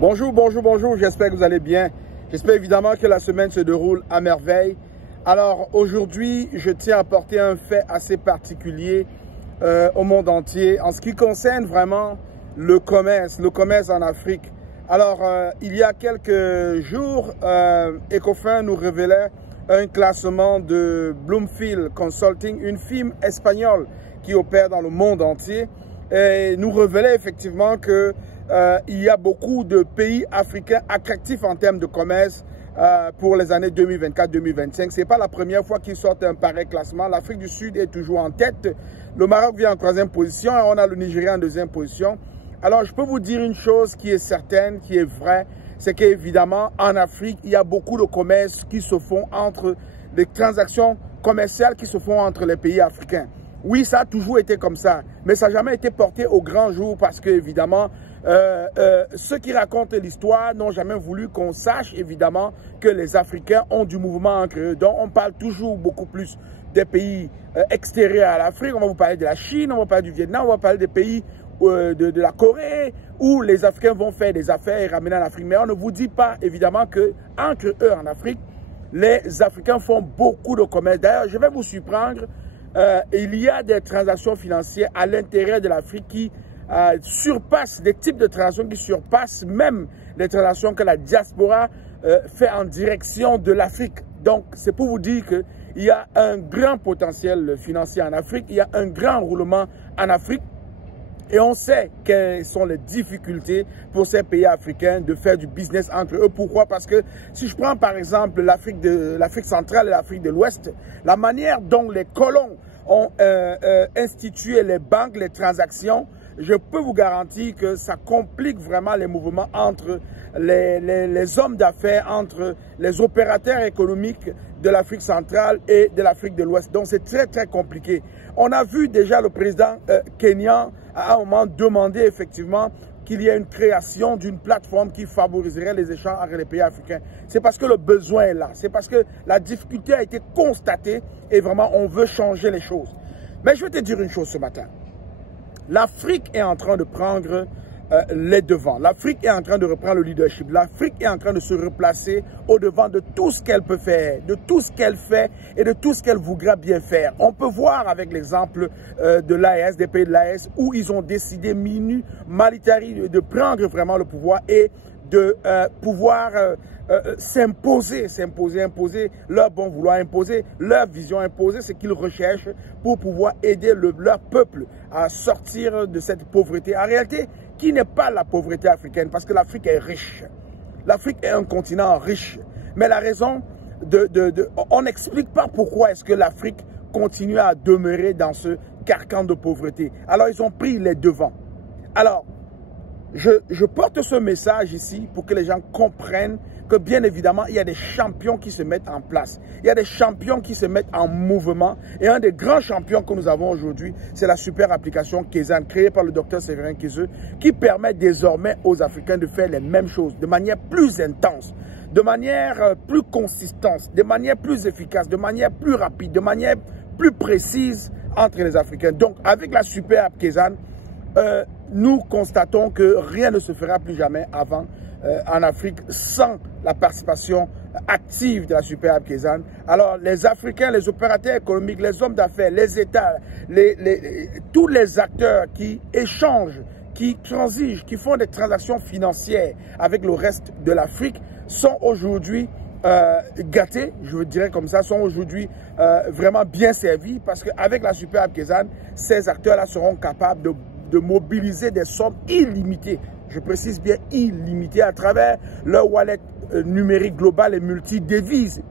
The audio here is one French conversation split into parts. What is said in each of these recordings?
Bonjour, bonjour, bonjour, j'espère que vous allez bien. J'espère évidemment que la semaine se déroule à merveille. Alors aujourd'hui, je tiens à apporter un fait assez particulier au monde entier en ce qui concerne vraiment le commerce en Afrique. Alors, il y a quelques jours, Ecofin nous révélait un classement de Bloomfield Consulting, une firme espagnole qui opère dans le monde entier, et nous révélait effectivement que il y a beaucoup de pays africains attractifs en termes de commerce pour les années 2024-2025. Ce n'est pas la première fois qu'ils sortent un pareil classement. L'Afrique du Sud est toujours en tête. Le Maroc vient en troisième position et on a le Nigeria en deuxième position. Alors, je peux vous dire une chose qui est certaine, qui est vraie, c'est qu'évidemment, en Afrique, il y a beaucoup de commerce qui se font entre les transactions commerciales qui se font entre les pays africains. Oui, ça a toujours été comme ça, mais ça n'a jamais été porté au grand jour parce que, évidemment, ceux qui racontent l'histoire n'ont jamais voulu qu'on sache, évidemment, que les Africains ont du mouvement entre eux. Donc, on parle toujours beaucoup plus des pays extérieurs à l'Afrique. On va vous parler de la Chine, on va parler du Vietnam, on va parler des pays de la Corée, où les Africains vont faire des affaires et ramener en Afrique. Mais on ne vous dit pas, évidemment, qu'entre eux en Afrique, les Africains font beaucoup de commerce. D'ailleurs, je vais vous surprendre, il y a des transactions financières à l'intérieur de l'Afrique qui surpassent, des types de transactions qui surpassent même les transactions que la diaspora fait en direction de l'Afrique. Donc, c'est pour vous dire qu'il y a un grand potentiel financier en Afrique, il y a un grand roulement en Afrique. Et on sait quelles sont les difficultés pour ces pays africains de faire du business entre eux. Pourquoi? Parce que si je prends par exemple l'Afrique centrale et l'Afrique de l'Ouest, la manière dont les colons ont institué les banques, les transactions, je peux vous garantir que ça complique vraiment les mouvements entre les hommes d'affaires, entre les opérateurs économiques de l'Afrique centrale et de l'Afrique de l'Ouest. Donc c'est très très compliqué. On a vu déjà le président kenyan à un moment demander effectivement qu'il y ait une création d'une plateforme qui favoriserait les échanges entre les pays africains. C'est parce que le besoin est là. C'est parce que la difficulté a été constatée et vraiment on veut changer les choses. Mais je vais te dire une chose ce matin. L'Afrique est en train de prendre les devants. L'Afrique est en train de reprendre le leadership. L'Afrique est en train de se replacer au-devant de tout ce qu'elle peut faire, de tout ce qu'elle fait et de tout ce qu'elle voudra bien faire. On peut voir avec l'exemple de l'AES, des pays de l'AES, où ils ont décidé militari de prendre vraiment le pouvoir et de pouvoir imposer leur bon vouloir, imposer leur vision, imposer ce qu'ils recherchent pour pouvoir aider leur peuple à sortir de cette pauvreté. En réalité, qui n'est pas la pauvreté africaine, parce que l'Afrique est riche. L'Afrique est un continent riche. Mais la raison on n'explique pas pourquoi est-ce que l'Afrique continue à demeurer dans ce carcan de pauvreté. Alors, ils ont pris les devants. Alors, je porte ce message ici pour que les gens comprennent que bien évidemment, il y a des champions qui se mettent en place. Il y a des champions qui se mettent en mouvement. Et un des grands champions que nous avons aujourd'hui, c'est la super application Kezan, créée par le docteur Séverin Kezeu, qui permet désormais aux Africains de faire les mêmes choses de manière plus intense, de manière plus consistante, de manière plus efficace, de manière plus rapide, de manière plus précise entre les Africains. Donc, avec la super app Kezan, nous constatons que rien ne se fera plus jamais avant en Afrique sans la participation active de la super app Kezan. Alors, les Africains, les opérateurs économiques, les hommes d'affaires, les États, tous les acteurs qui échangent, qui transigent, qui font des transactions financières avec le reste de l'Afrique sont aujourd'hui gâtés, je dirais comme ça, sont aujourd'hui vraiment bien servis parce qu'avec la super app Kezan, ces acteurs-là seront capables de mobiliser des sommes illimitées. Je précise bien illimitées à travers leur wallet numérique global et multidevises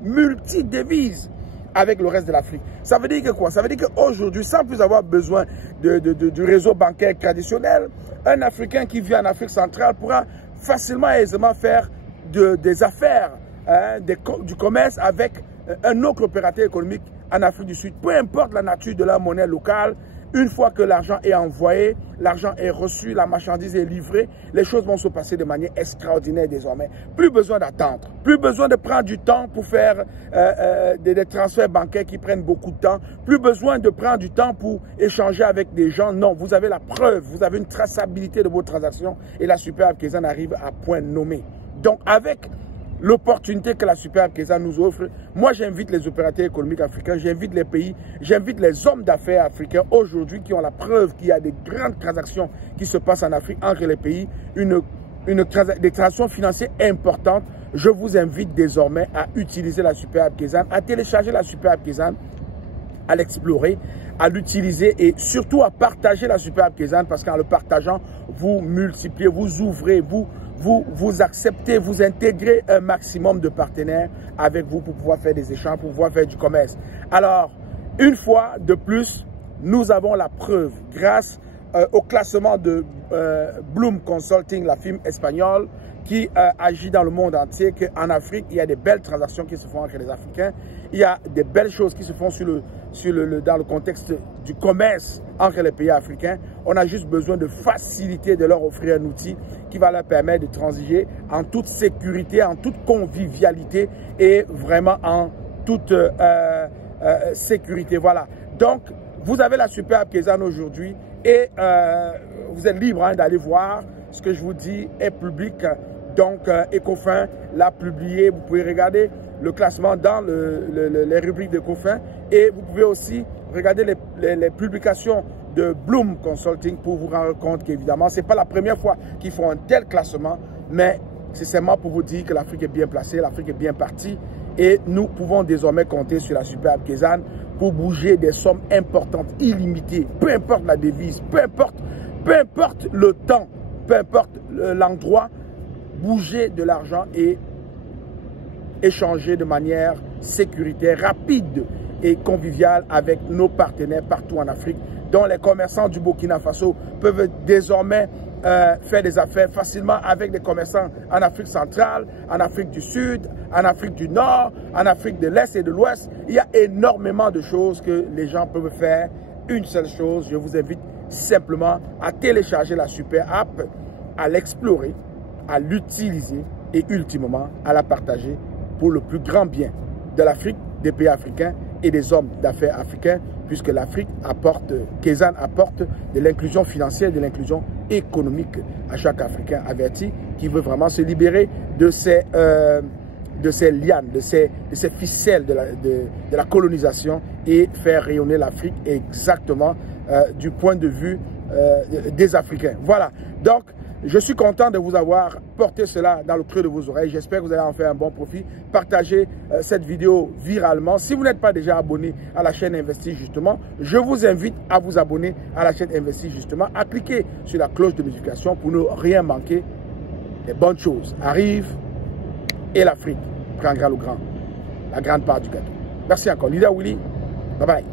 avec le reste de l'Afrique. Ça veut dire que quoi? Ça veut dire qu'aujourd'hui, sans plus avoir besoin du réseau bancaire traditionnel, un Africain qui vit en Afrique centrale pourra facilement et aisément faire des affaires, du commerce avec un autre opérateur économique en Afrique du Sud. Peu importe la nature de la monnaie locale, Une fois que l'argent est envoyé, l'argent est reçu, la marchandise est livrée, les choses vont se passer de manière extraordinaire désormais. Plus besoin d'attendre, plus besoin de prendre du temps pour faire des transferts bancaires qui prennent beaucoup de temps, plus besoin de prendre du temps pour échanger avec des gens. Non, vous avez la preuve, vous avez une traçabilité de vos transactions et la Superbe Kayzan arrive à point nommé. Donc avec l'opportunité que la Superbe Kayzan nous offre, moi j'invite les opérateurs économiques africains, j'invite les pays, j'invite les hommes d'affaires africains aujourd'hui qui ont la preuve qu'il y a des grandes transactions qui se passent en Afrique entre les pays, des transactions financières importantes. Je vous invite désormais à utiliser la Superbe Kayzan, à télécharger la Superbe Kayzan, à l'explorer, à l'utiliser et surtout à partager la Superbe Kayzan parce qu'en le partageant, vous multipliez, vous ouvrez, vous acceptez, vous intégrez un maximum de partenaires avec vous pour pouvoir faire des échanges, pour pouvoir faire du commerce. Alors, une fois de plus, nous avons la preuve grâce au classement de Bloom Consulting, la firme espagnole qui agit dans le monde entier, qu'en Afrique, il y a des belles transactions qui se font entre les Africains. Il y a des belles choses qui se font dans le contexte du commerce entre les pays africains. On a juste besoin de faciliter, de leur offrir un outil qui va leur permettre de transiger en toute sécurité, en toute convivialité et vraiment en toute sécurité. Voilà. Donc, vous avez la Superbe Kayzan aujourd'hui et vous êtes libre d'aller voir. Ce que je vous dis est public. Donc, Ecofin l'a publié. Vous pouvez regarder le classement dans les rubriques d'Ecofin. Et vous pouvez aussi regarder les publications de Bloom Consulting pour vous rendre compte qu'évidemment, ce n'est pas la première fois qu'ils font un tel classement. Mais c'est seulement pour vous dire que l'Afrique est bien placée, l'Afrique est bien partie. Et nous pouvons désormais compter sur la Superbe Kayzan pour bouger des sommes importantes, illimitées. Peu importe la devise, peu importe le temps, peu importe l'endroit, bouger de l'argent et échanger de manière sécuritaire, rapide et conviviale avec nos partenaires partout en Afrique, dont les commerçants du Burkina Faso peuvent désormais faire des affaires facilement avec des commerçants en Afrique centrale, en Afrique du Sud, en Afrique du Nord, en Afrique de l'Est et de l'Ouest. Il y a énormément de choses que les gens peuvent faire. Une seule chose, je vous invite simplement à télécharger la super app, à l'explorer, à l'utiliser et ultimement à la partager pour le plus grand bien de l'Afrique, des pays africains et des hommes d'affaires africains, puisque l'Afrique apporte, Kayzan apporte de l'inclusion financière, de l'inclusion économique à chaque Africain averti qui veut vraiment se libérer de ces lianes, de ces ficelles de la colonisation et faire rayonner l'Afrique exactement du point de vue des Africains. Voilà, donc je suis content de vous avoir porté cela dans le creux de vos oreilles. J'espère que vous allez en faire un bon profit. Partagez cette vidéo viralement. Si vous n'êtes pas déjà abonné à la chaîne Investir Justement, je vous invite à vous abonner à la chaîne Investir Justement, à cliquer sur la cloche de notification pour ne rien manquer. Les bonnes choses arrivent et l'Afrique prendra la grande part du gâteau. Merci encore. Leader Willy, bye bye.